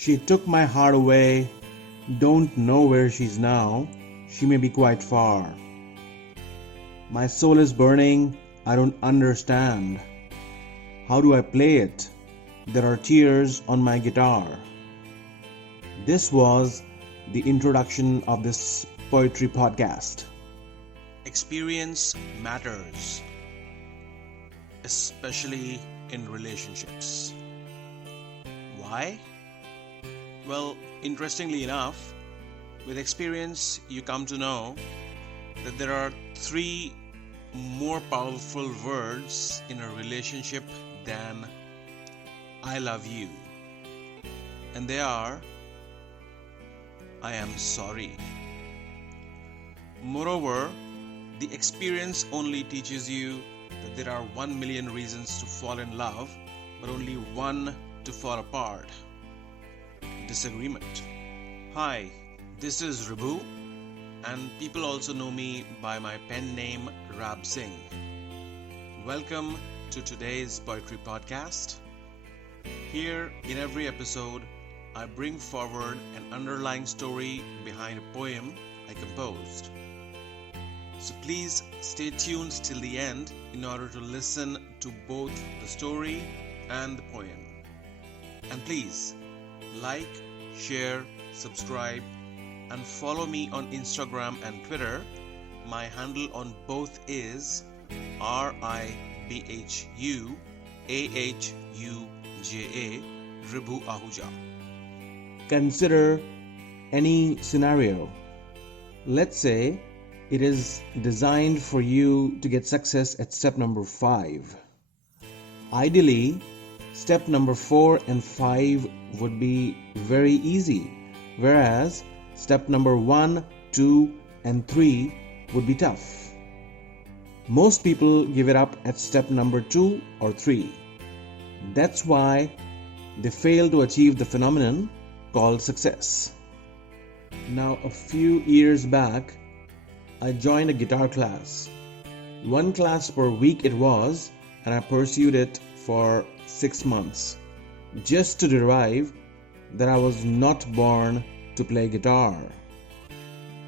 She took my heart away, don't know where she's now, she may be quite far. My soul is burning, I don't understand. How do I play it? There are tears on my guitar. This was the introduction of this poetry podcast. Experience matters, especially in relationships. Why? Well, interestingly enough, with experience you come to know that there are three more powerful words in a relationship than I love you. And they are, I am sorry. Moreover, the experience only teaches you that there are 1 million reasons to fall in love, but only one to fall apart. Disagreement. Hi, this is Ribu, and people also know me by my pen name Rab Singh. Welcome to today's poetry podcast. Here, in every episode, I bring forward an underlying story behind a poem I composed. So please stay tuned till the end in order to listen to both the story and the poem. And please like, share, subscribe, and follow me on Instagram and Twitter. My handle on both is RIBHUAHUJA, Ribu Ahuja. Consider any scenario. Let's say it is designed for you to get success at step number 5. Ideally, step number 4 and 5 would be very easy, whereas step number 1, 2, and 3 would be tough. Most people give it up at step number 2 or 3. That's why they fail to achieve the phenomenon called success. Now, a few years back, I joined a guitar class. 1 class per week it was, and I pursued it for 6 months, just to derive that I was not born to play guitar.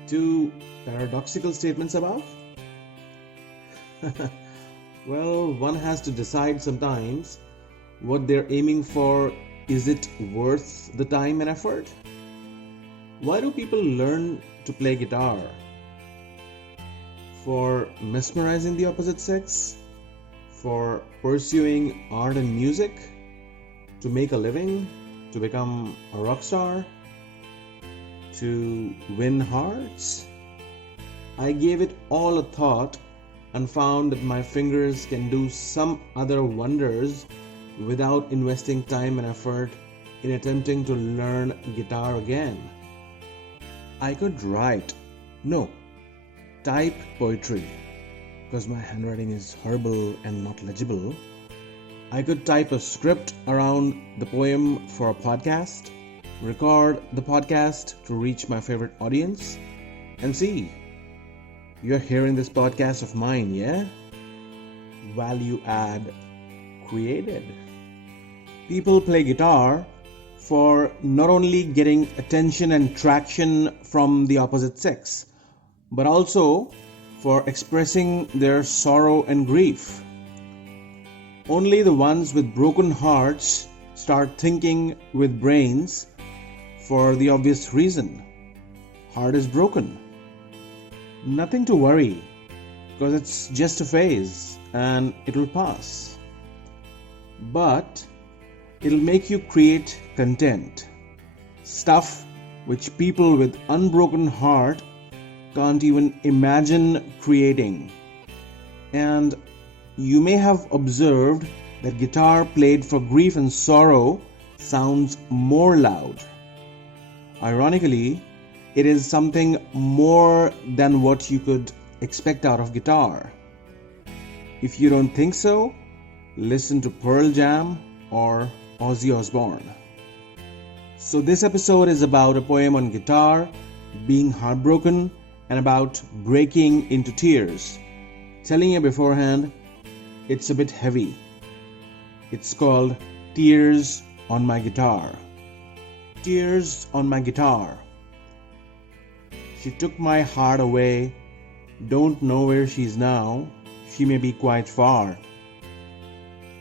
2 paradoxical statements above? Well, one has to decide sometimes what they're aiming for. Is it worth the time and effort? Why do people learn to play guitar? For mesmerizing the opposite sex? For pursuing art and music? To make a living? To become a rock star? To win hearts? I gave it all a thought and found that my fingers can do some other wonders without investing time and effort in attempting to learn guitar again. I could type poetry, because my handwriting is horrible and not legible. I could type a script around the poem for a podcast, record the podcast to reach my favorite audience, and see, you're hearing this podcast of mine, yeah? Value add created. People play guitar for not only getting attention and traction from the opposite sex, but also for expressing their sorrow and grief. Only the ones with broken hearts start thinking with brains for the obvious reason. Heart is broken. Nothing to worry, because it's just a phase and it will pass. But it'll make you create content, stuff which people with unbroken heart can't even imagine creating. And you may have observed that guitar played for grief and sorrow sounds more loud. Ironically, it is something more than what you could expect out of guitar. If you don't think so, listen to Pearl Jam or Ozzy Osbourne. So this episode is about a poem on guitar, being heartbroken, and about breaking into tears. Telling you beforehand, it's a bit heavy. It's called Tears on My Guitar. Tears on my guitar. She took my heart away. Don't know where she's now. She may be quite far.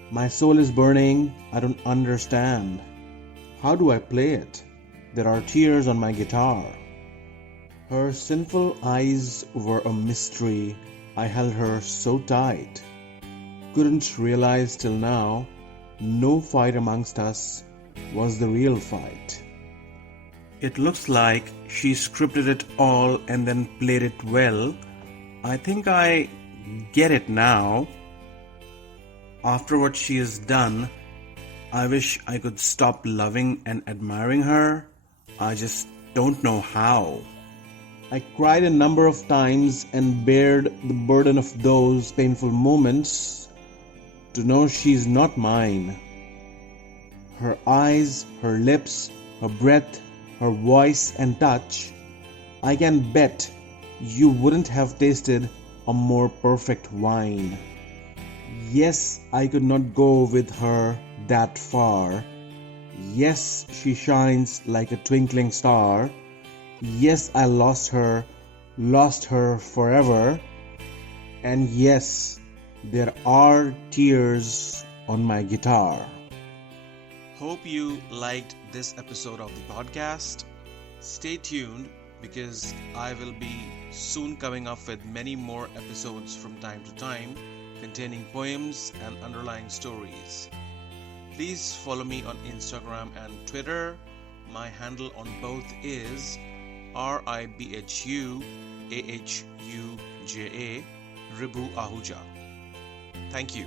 My soul is burning. I don't understand. How do I play it? There are tears on my guitar. Her sinful eyes were a mystery. I held her so tight. Couldn't realize till now, no fight amongst us was the real fight. It looks like she scripted it all and then played it well. I think I get it now. After what she has done, I wish I could stop loving and admiring her. I just don't know how. I cried a number of times and bared the burden of those painful moments to know she's not mine. Her eyes, her lips, her breath, her voice and touch, I can bet you wouldn't have tasted a more perfect wine. Yes, I could not go with her that far. Yes, she shines like a twinkling star. Yes, I lost her forever. And yes, there are tears on my guitar. Hope you liked this episode of the podcast. Stay tuned because I will be soon coming up with many more episodes from time to time containing poems and underlying stories. Please follow me on Instagram and Twitter. My handle on both is RIBHUAHUJA, Ribu Ahuja. Thank you.